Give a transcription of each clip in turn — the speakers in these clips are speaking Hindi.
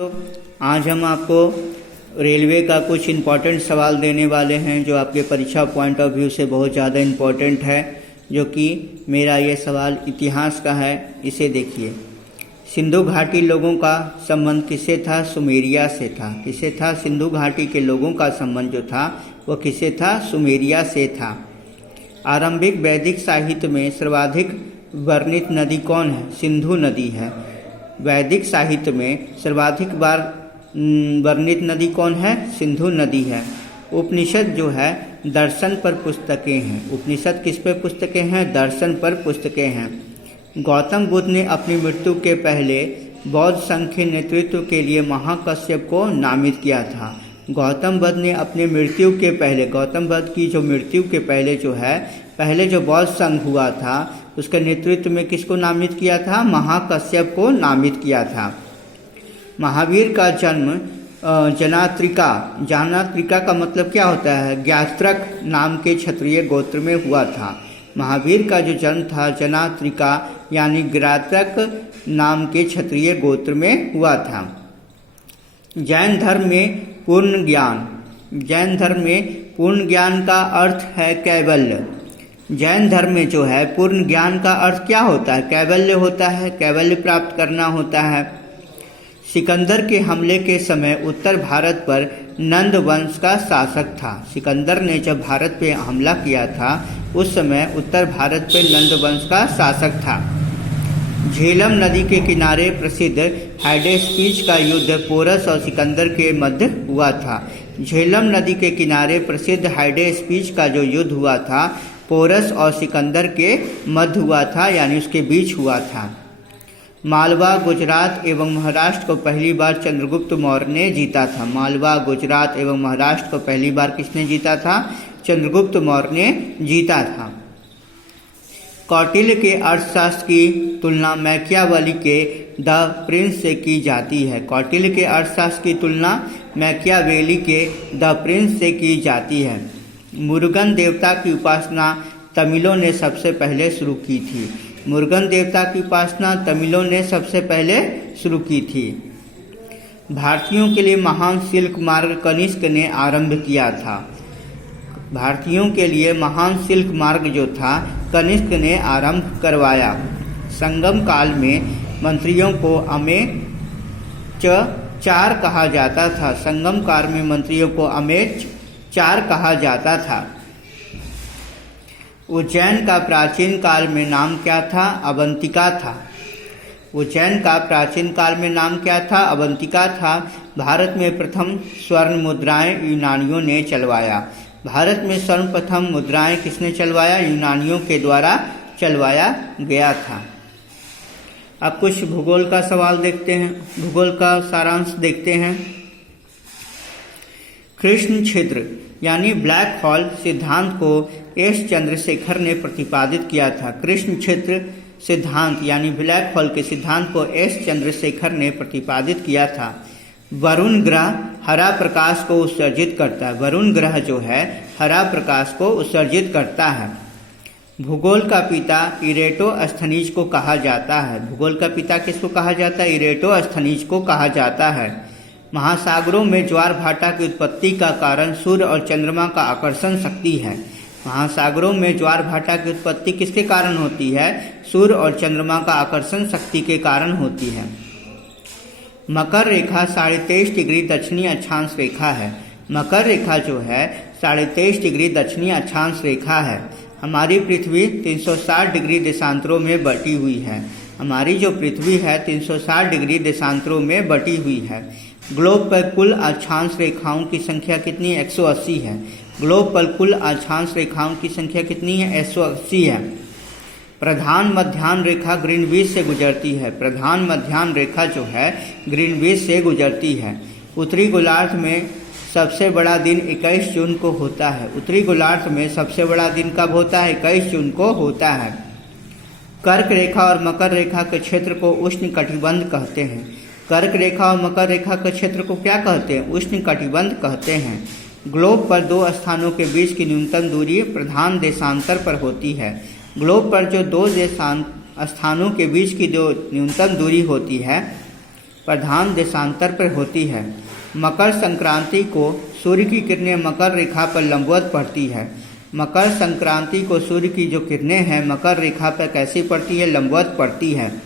तो आज हम आपको रेलवे का कुछ इम्पोर्टेंट सवाल देने वाले हैं जो आपके परीक्षा पॉइंट ऑफ व्यू से बहुत ज़्यादा इम्पोर्टेंट है। जो कि मेरा ये सवाल इतिहास का है। इसे देखिए, सिंधु घाटी लोगों का संबंध किससे था? सुमेरिया से था। किससे था? सिंधु घाटी के लोगों का संबंध जो था वह किससे था? सुमेरिया से था। आरंभिक वैदिक साहित्य में सर्वाधिक वर्णित नदी कौन है? सिंधु नदी है। वैदिक साहित्य में सर्वाधिक बार वर्णित नदी कौन है? सिंधु नदी है। उपनिषद जो है दर्शन पर पुस्तकें हैं। उपनिषद किस पर पुस्तकें हैं? दर्शन पर पुस्तकें हैं। गौतम बुद्ध ने अपनी मृत्यु के पहले बौद्ध संघ के नेतृत्व के लिए महाकश्यप को नामित किया था। गौतम बुद्ध ने अपनी मृत्यु के पहले, गौतम बुद्ध की जो मृत्यु के पहले जो है, पहले जो बौद्ध संघ हुआ था उसके नेतृत्व में किसको नामित किया था? महाकश्यप को नामित किया था। महावीर का जन्म जनात्रिका, जनात्रिका का मतलब क्या होता है? ज्ञात्रक नाम के क्षत्रिय गोत्र में हुआ था। महावीर का जो जन्म था जनात्रिका यानी ज्ञात्रक नाम के क्षत्रिय गोत्र में हुआ था। जैन धर्म में पूर्ण ज्ञान, जैन धर्म में पूर्ण ज्ञान का अर्थ है कैवल्य। जैन धर्म में जो है पूर्ण ज्ञान का अर्थ क्या होता है? कैवल्य होता है, कैवल्य प्राप्त करना होता है। सिकंदर के हमले के समय उत्तर भारत पर नंद वंश का शासक था। सिकंदर ने जब भारत पे हमला किया था उस समय उत्तर भारत पे नंद वंश का शासक था। झेलम नदी के किनारे प्रसिद्ध हाइडेस्पीच का युद्ध पोरस और सिकंदर के मध्य हुआ था। झेलम नदी के किनारे प्रसिद्ध हाइडेस्पीच का जो युद्ध हुआ था पोरस और सिकंदर के मध्य हुआ था, यानी उसके बीच हुआ था। मालवा, गुजरात एवं महाराष्ट्र को पहली बार चंद्रगुप्त मौर्य ने जीता था। मालवा, गुजरात एवं महाराष्ट्र को पहली बार किसने जीता था? चंद्रगुप्त मौर्य ने जीता था। कौटिल्य के अर्थशास्त्र की तुलना मैकियावेली के द प्रिंस से की जाती है। कौटिल्य के अर्थशास्त्र की तुलना मैकियावेली के द प्रिंस से की जाती है। मुरुगन देवता की उपासना तमिलों ने सबसे पहले शुरू की थी। मुरुगन देवता की उपासना तमिलों ने सबसे पहले शुरू की थी। भारतीयों के लिए महान सिल्क मार्ग कनिष्क ने आरंभ किया था। भारतीयों के लिए महान सिल्क मार्ग जो था कनिष्क ने आरंभ करवाया। संगम काल में मंत्रियों को अमेच-चार कहा जाता था। संगम काल में मंत्रियों को अमेच-चार कहा जाता था। उज्जैन का प्राचीन काल में नाम क्या था? अवंतिका था। उज्जैन का प्राचीन काल में नाम क्या था? अवंतिका था। भारत में प्रथम स्वर्ण मुद्राएं यूनानियों ने चलवाया। भारत में सर्वप्रथम मुद्राएं किसने चलवाया? यूनानियों के द्वारा चलवाया गया था। अब कुछ भूगोल का सवाल देखते हैं, भूगोल का सारांश देखते हैं। कृष्ण छिद्र यानी ब्लैक होल सिद्धांत को एस चंद्रशेखर ने प्रतिपादित किया था। कृष्ण छिद्र सिद्धांत यानी ब्लैक होल के सिद्धांत को एस चंद्रशेखर ने प्रतिपादित किया था। वरुण ग्रह हरा प्रकाश को उत्सर्जित करता है। वरुण ग्रह जो है हरा प्रकाश को उत्सर्जित करता है। भूगोल का पिता इरेटोस्थनीज को कहा जाता है। भूगोल का पिता किसको कहा जाता है? इरेटोस्थनीज को कहा जाता है। महासागरों में ज्वार भाटा की उत्पत्ति का कारण सूर्य और चंद्रमा का आकर्षण शक्ति है। महासागरों में ज्वार भाटा की उत्पत्ति किसके कारण होती है? सूर्य और चंद्रमा का आकर्षण शक्ति के कारण होती है। मकर रेखा 23.5 डिग्री दक्षिणी अक्षांश रेखा है। मकर रेखा जो है 23.5 डिग्री दक्षिणी अक्षांश रेखा है। हमारी पृथ्वी 360 डिग्री देशांतरों में बटी हुई है। हमारी जो पृथ्वी है 360 डिग्री देशांतरों में बटी हुई है। ग्लोब पर कुल अक्षांश रेखाओं की संख्या कितनी है? 180 है। ग्लोब पर कुल अक्षांश रेखाओं की संख्या कितनी है? 180 है। प्रधान मध्याह्न रेखा ग्रीनविच से गुजरती है। प्रधान मध्याह्न रेखा जो है ग्रीनविच से गुजरती है। उत्तरी गोलार्ध में सबसे बड़ा दिन 21 जून को होता है। उत्तरी गोलार्ध में सबसे बड़ा दिन कब होता है? 21 जून को होता है। कर्क रेखा और मकर रेखा के क्षेत्र को उष्ण कटिबंध कहते हैं। कर्क रेखा और मकर रेखा के क्षेत्र को क्या कहते हैं? उष्ण कटिबंध कहते हैं। ग्लोब पर दो स्थानों के बीच की न्यूनतम दूरी प्रधान देशांतर पर होती है। ग्लोब पर जो दो स्थानों के बीच की जो न्यूनतम दूरी होती है प्रधान देशांतर पर होती है। मकर संक्रांति को सूर्य की किरणें मकर रेखा पर लंबवत पड़ती है। मकर संक्रांति को सूर्य की जो किरणें हैं मकर रेखा पर कैसी पड़ती है? लंबवत पड़ती है।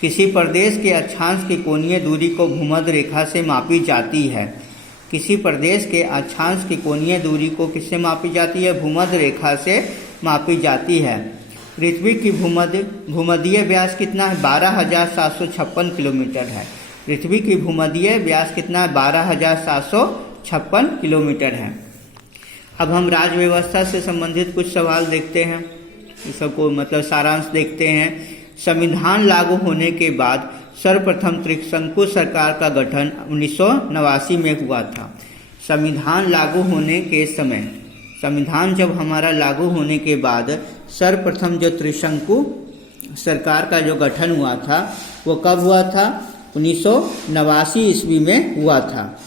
किसी प्रदेश के अक्षांश की कोणीय दूरी को भूमध्य रेखा से मापी जाती है। किसी प्रदेश के अक्षांश की कोणीय दूरी को किससे मापी जाती है? भूमध्य रेखा से मापी जाती है। पृथ्वी की भूमध्य व्यास कितना है? 12,756 किलोमीटर है। पृथ्वी की भूमध्य व्यास कितना है? 12,756 किलोमीटर है। अब हम राज्य व्यवस्था से संबंधित कुछ सवाल देखते हैं, इसको मतलब सारांश देखते हैं। संविधान लागू होने के बाद सर्वप्रथम त्रिशंकु सरकार का गठन 1989 में हुआ था। संविधान लागू होने के समय, संविधान जब हमारा लागू होने के बाद सर्वप्रथम जो त्रिशंकु सरकार का जो गठन हुआ था वो कब हुआ था? 1989 ईस्वी में हुआ था।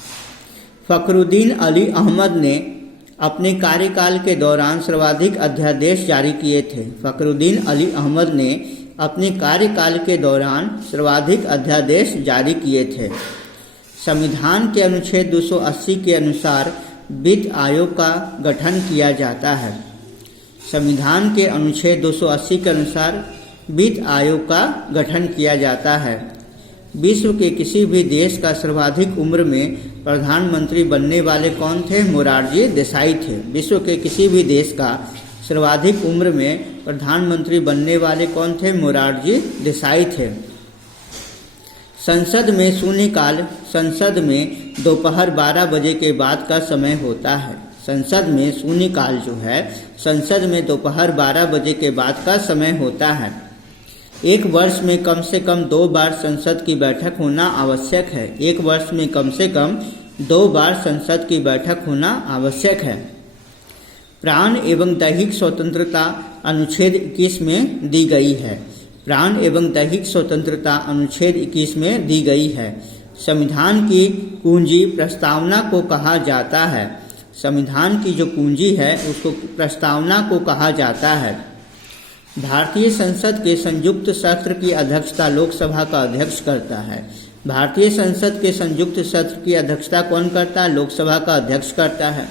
फखरुद्दीन अली अहमद ने अपने कार्यकाल के दौरान सर्वाधिक अध्यादेश जारी किए थे। फखरुद्दीन अली अहमद ने अपने कार्यकाल के दौरान सर्वाधिक अध्यादेश जारी किए थे। संविधान के अनुच्छेद 280 के अनुसार वित्त आयोग का गठन किया जाता है। संविधान के अनुच्छेद 280 के अनुसार वित्त आयोग का गठन किया जाता है। विश्व के किसी भी देश का सर्वाधिक उम्र में प्रधानमंत्री बनने वाले कौन थे? मोरारजी देसाई थे। विश्व के किसी भी देश का सर्वाधिक उम्र में प्रधानमंत्री बनने वाले कौन थे? मोरारजी देसाई थे। संसद में शून्यकाल संसद में दोपहर 12 बजे के बाद का समय होता है। संसद में शून्यकाल जो है संसद में दोपहर 12 बजे के बाद का समय होता है। एक वर्ष में कम से कम 2 बार संसद की बैठक होना आवश्यक है। एक वर्ष में कम से कम 2 बार संसद की बैठक होना आवश्यक है। प्राण एवं दैहिक स्वतंत्रता अनुच्छेद 21 में दी गई है। प्राण एवं दैहिक स्वतंत्रता अनुच्छेद 21 में दी गई है। संविधान की कुंजी प्रस्तावना को कहा जाता है। संविधान की जो कुंजी है उसको प्रस्तावना को कहा जाता है। भारतीय संसद के संयुक्त सत्र की अध्यक्षता लोकसभा का अध्यक्ष करता है। भारतीय संसद के संयुक्त सत्र की अध्यक्षता कौन करता है? लोकसभा का अध्यक्ष करता है।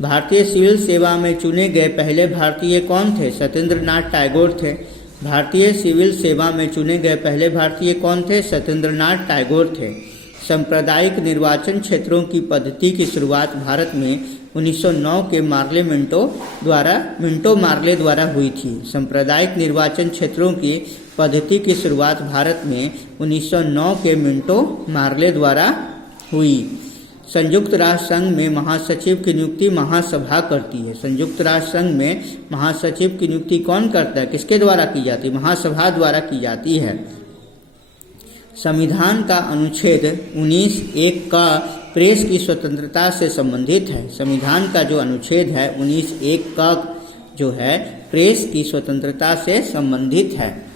भारतीय सिविल सेवा में चुने गए पहले भारतीय कौन थे? सत्येंद्र नाथ टैगोर थे। भारतीय सिविल सेवा में चुने गए पहले भारतीय कौन थे? सत्येंद्र नाथ टैगोर थे। सांप्रदायिक निर्वाचन क्षेत्रों की पद्धति की शुरुआत भारत में 1909 के मिंटो मार्ले द्वारा हुई थी। सांप्रदायिक निर्वाचन क्षेत्रों की पद्धति की शुरुआत भारत में 1909 के मिंटो मार्ले द्वारा हुई। संयुक्त राष्ट्र संघ में महासचिव की नियुक्ति महासभा करती है। संयुक्त राष्ट्र संघ में महासचिव की नियुक्ति कौन करता है? किसके द्वारा की जाती है? महासभा द्वारा की जाती है। संविधान का अनुच्छेद 19(1) का प्रेस की स्वतंत्रता से संबंधित है। संविधान का जो अनुच्छेद है 19(1) का जो है प्रेस की स्वतंत्रता से संबंधित है।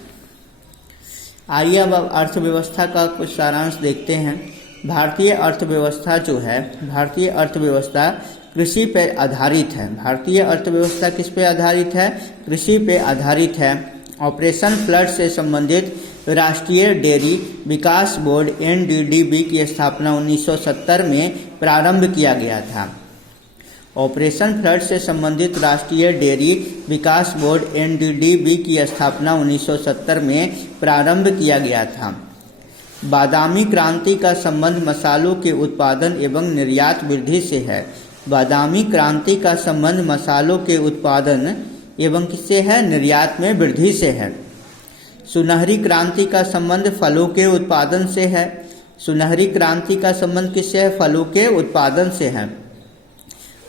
आइए अब अर्थव्यवस्था का कुछ सारांश देखते हैं। भारतीय अर्थव्यवस्था जो है, भारतीय अर्थव्यवस्था कृषि पर आधारित है। भारतीय अर्थव्यवस्था किस पे आधारित है? कृषि पे आधारित है। ऑपरेशन फ्लड से संबंधित राष्ट्रीय डेयरी विकास बोर्ड NDDB की स्थापना 1970 में प्रारंभ किया गया था। ऑपरेशन फ्लड से संबंधित राष्ट्रीय डेयरी विकास बोर्ड NDDB की स्थापना 1970 में प्रारंभ किया गया था। बादामी क्रांति का संबंध मसालों के उत्पादन एवं निर्यात वृद्धि से है। बादामी क्रांति का संबंध मसालों के उत्पादन एवं किससे है? निर्यात में वृद्धि से है। सुनहरी क्रांति का संबंध फलों के उत्पादन से है। सुनहरी क्रांति का संबंध किससे है? फलों के उत्पादन से है।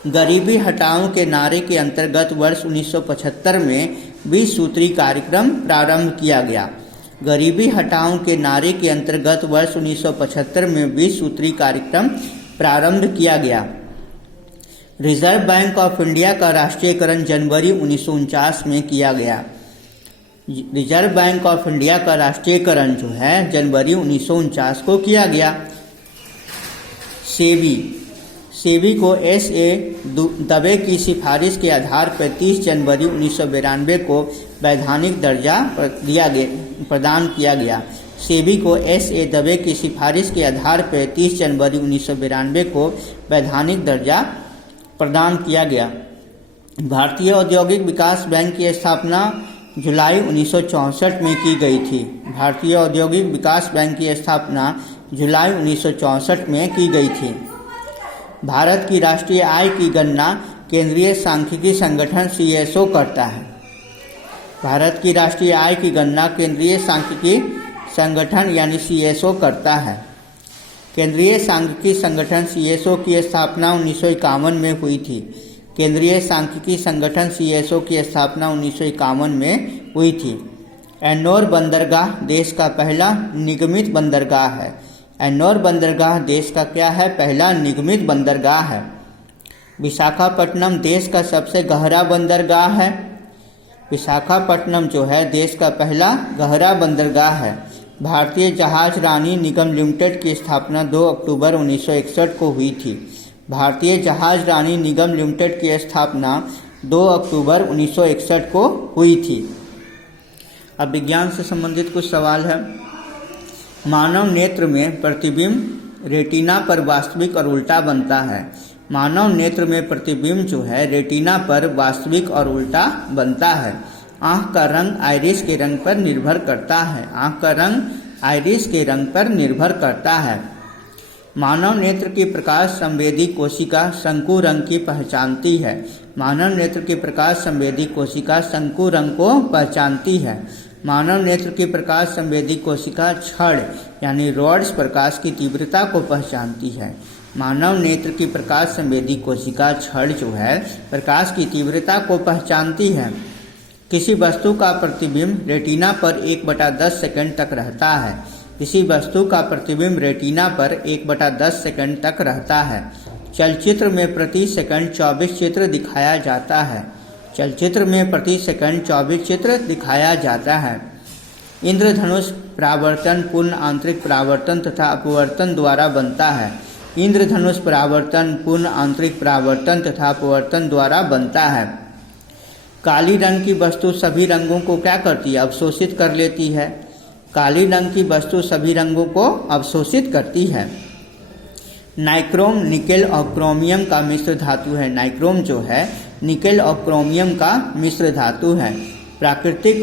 गरीबी हटाओ के नारे के अंतर्गत वर्ष 1975 में 20 सूत्री कार्यक्रम प्रारंभ किया गया। गरीबी हटाओ के नारे के अंतर्गत वर्ष 1975 में 20 सूत्री कार्यक्रम प्रारंभ किया गया। रिजर्व बैंक ऑफ इंडिया का राष्ट्रीयकरण जनवरी 1949 में किया गया। रिजर्व बैंक ऑफ इंडिया का राष्ट्रीयकरण जो है जनवरी 1949 को किया गया। सेबी को SA दवे की सिफारिश के आधार पर 30 जनवरी 1992 को वैधानिक दर्जा प्रदान किया गया। सेबी को S.A. दवे की सिफारिश के आधार पर 30 जनवरी 1992 को वैधानिक दर्जा प्रदान किया गया। भारतीय औद्योगिक विकास बैंक की स्थापना जुलाई 1964 में की गई थी। भारतीय औद्योगिक विकास बैंक की स्थापना जुलाई 1964 में की गई थी। भारत की राष्ट्रीय आय की गणना केंद्रीय सांख्यिकी संगठन CSO करता है। भारत की राष्ट्रीय आय की गणना केंद्रीय सांख्यिकी संगठन यानी CSO करता है। केंद्रीय सांख्यिकी संगठन CSO की स्थापना 1951 में हुई थी। केंद्रीय सांख्यिकी संगठन CSO की स्थापना 1951 में हुई थी। एन्नोर बंदरगाह देश का पहला निगमित बंदरगाह है। एन्नोर बंदरगाह देश का क्या है? पहला निगमित बंदरगाह है। विशाखापट्टनम देश का सबसे गहरा बंदरगाह है। विशाखापट्टनम जो है देश का पहला गहरा बंदरगाह है। भारतीय जहाज रानी निगम लिमिटेड की स्थापना 2 अक्टूबर 1961 को हुई थी। भारतीय जहाज रानी निगम लिमिटेड की स्थापना 2 अक्टूबर 1961 को हुई थी। अब विज्ञान से संबंधित कुछ सवाल है। मानव नेत्र में प्रतिबिंब रेटिना पर वास्तविक और उल्टा बनता है। मानव नेत्र में प्रतिबिंब जो है रेटिना पर वास्तविक और उल्टा बनता है। आँख का रंग आइरिस के रंग पर निर्भर करता है। आँख का रंग आइरिस के रंग पर निर्भर करता है। मानव नेत्र की प्रकाश संवेदी कोशिका शंकु रंग की पहचानती है। मानव नेत्र की प्रकाश संवेदी कोशिका शंकु रंग को पहचानती है। मानव नेत्र की प्रकाश संवेदी कोशिका छड़ यानी रॉड्स प्रकाश की तीव्रता को पहचानती है। मानव नेत्र की प्रकाश संवेदी कोशिका छड़ जो है प्रकाश की तीव्रता को पहचानती है। किसी वस्तु का प्रतिबिंब रेटिना पर 1/10 सेकंड तक रहता है। किसी वस्तु का प्रतिबिंब रेटिना पर 1/10 सेकंड तक रहता है। चलचित्र में प्रति सेकंड 24 चित्र दिखाया जाता है। चलचित्र में प्रति सेकंड 24 चित्र दिखाया जाता है। इंद्रधनुष परावर्तन पूर्ण आंतरिक परावर्तन तथा अपवर्तन द्वारा बनता है। इंद्रधनुष परावर्तन पूर्ण आंतरिक परावर्तन तथा अपवर्तन द्वारा बनता है। काली रंग की वस्तु सभी रंगों को क्या करती है? अवशोषित कर लेती है। काली रंग की वस्तु सभी रंगों को अवशोषित करती है। नाइक्रोम निकेल और क्रोमियम का मिश्र धातु है। नाइक्रोम जो है निकेल और क्रोमियम का मिश्र धातु है। प्राकृतिक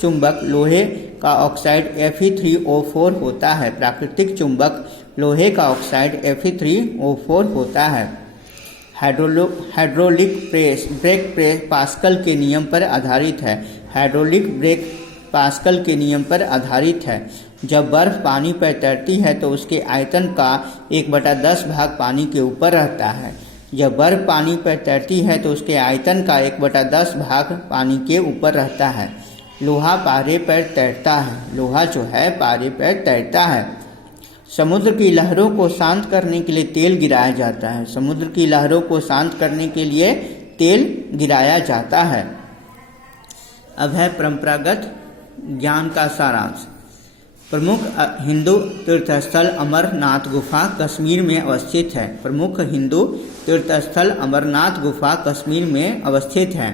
चुंबक लोहे का ऑक्साइड Fe3O4 होता है। प्राकृतिक चुंबक लोहे का ऑक्साइड Fe3O4 होता है। हाइड्रोलिक ब्रेक प्रेस पास्कल के नियम पर आधारित है। हाइड्रोलिक ब्रेक पास्कल के नियम पर आधारित है। जब बर्फ पानी पर तैरती है तो उसके आयतन का 1/10 भाग पानी के ऊपर रहता है। जब बर्फ पानी पर तैरती है तो उसके आयतन का 1/10 भाग पानी के ऊपर रहता है। लोहा पारे पर तैरता है। लोहा जो है पारे पर तैरता है। समुद्र की लहरों को शांत करने के लिए तेल गिराया जाता है। समुद्र की लहरों को शांत करने के लिए तेल गिराया जाता है। अब है परंपरागत ज्ञान का सारांश। प्रमुख हिंदू तीर्थस्थल अमरनाथ गुफा कश्मीर में अवस्थित है। प्रमुख हिंदू तीर्थस्थल अमरनाथ गुफा कश्मीर में अवस्थित है।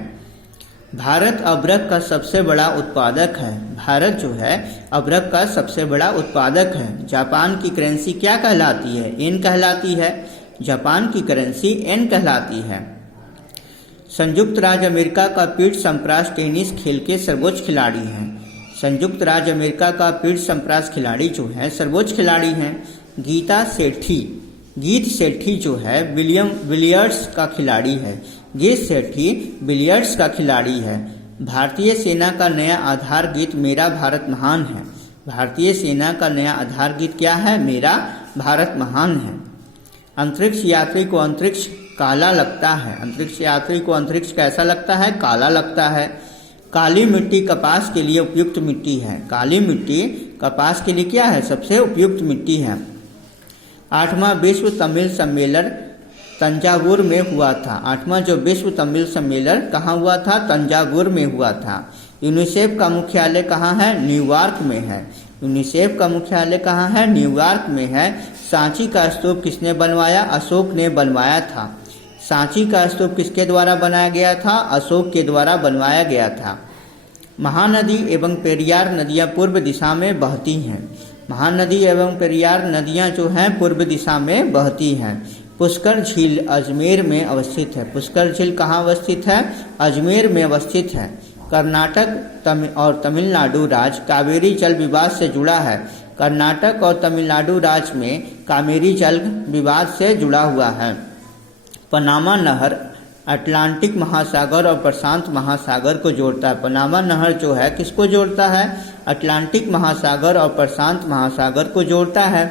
भारत अबरक का सबसे बड़ा उत्पादक है। भारत जो है अबरक का सबसे बड़ा उत्पादक है। जापान की करेंसी क्या कहलाती है? येन कहलाती है। जापान की करेंसी येन कहलाती है। संयुक्त राज्य अमेरिका का पीठ संप्रास टेनिस खेल के सर्वोच्च खिलाड़ी हैं। संयुक्त राज्य अमेरिका का पीठ संप्रास खिलाड़ी जो है सर्वोच्च खिलाड़ी हैं। गीत सेठी जो है बिलियर्ड्स का खिलाड़ी है। गीत सेठी बिलियर्ड्स का खिलाड़ी है। भारतीय सेना का नया आधार गीत मेरा भारत महान है। भारतीय सेना का नया आधार गीत क्या है? मेरा भारत महान है। अंतरिक्ष यात्री को अंतरिक्ष काला लगता है। अंतरिक्ष यात्री को अंतरिक्ष कैसा लगता है? काला लगता है। काली मिट्टी कपास के लिए उपयुक्त मिट्टी है। काली मिट्टी कपास के लिए क्या है? सबसे उपयुक्त मिट्टी है। 8वां विश्व तमिल सम्मेलन तंजावुर में हुआ था। 8वां जो विश्व तमिल सम्मेलन कहाँ हुआ था? तंजावुर में हुआ था। यूनिसेफ का मुख्यालय कहाँ है? न्यूयॉर्क में है। यूनिसेफ का मुख्यालय कहाँ है? न्यूयॉर्क में है। सांची का स्तूप किसने बनवाया? अशोक ने बनवाया था। सांची का स्तूप किसके द्वारा बनाया गया था? अशोक के द्वारा बनवाया गया था। महानदी एवं पेरियार नदियाँ पूर्व दिशा में बहती हैं। महानदी एवं पेरियार नदियाँ जो हैं पूर्व दिशा में बहती हैं। पुष्कर झील अजमेर में अवस्थित है। पुष्कर झील कहाँ अवस्थित है? अजमेर में अवस्थित है। कर्नाटक और तमिलनाडु राज्य कावेरी जल विवाद से जुड़ा है। कर्नाटक और तमिलनाडु राज्य में कावेरी जल विवाद से जुड़ा हुआ है। पनामा नहर अटलांटिक महासागर और प्रशांत महासागर को जोड़ता है। पनामा नहर जो है किसको जोड़ता है? अटलांटिक महासागर और प्रशांत महासागर को जोड़ता है।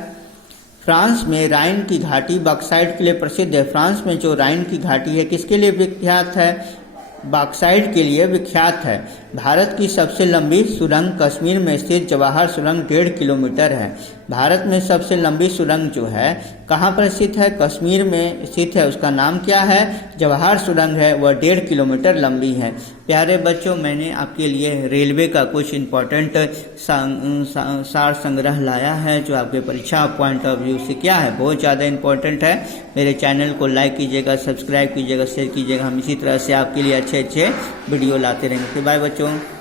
फ्रांस में राइन की घाटी बॉक्साइट के लिए प्रसिद्ध है। फ्रांस में जो राइन की घाटी है किसके लिए विख्यात है? बॉक्साइट के लिए विख्यात है। भारत की सबसे लंबी सुरंग कश्मीर में स्थित जवाहर सुरंग 1.5 किलोमीटर है। भारत में सबसे लंबी सुरंग जो है कहाँ पर स्थित है? कश्मीर में स्थित है। उसका नाम क्या है? जवाहर सुरंग है। वह 1.5 किलोमीटर लंबी है। प्यारे बच्चों, मैंने आपके लिए रेलवे का कुछ इम्पोर्टेंट सार संग्रह लाया है जो आपके परीक्षा पॉइंट ऑफ व्यू से क्या है, बहुत ज़्यादा इम्पोर्टेंट है। मेरे चैनल को लाइक कीजिएगा, सब्सक्राइब कीजिएगा, शेयर कीजिएगा। हम इसी तरह से आपके लिए अच्छे वीडियो लाते रहेंगे। बाय बच्चों।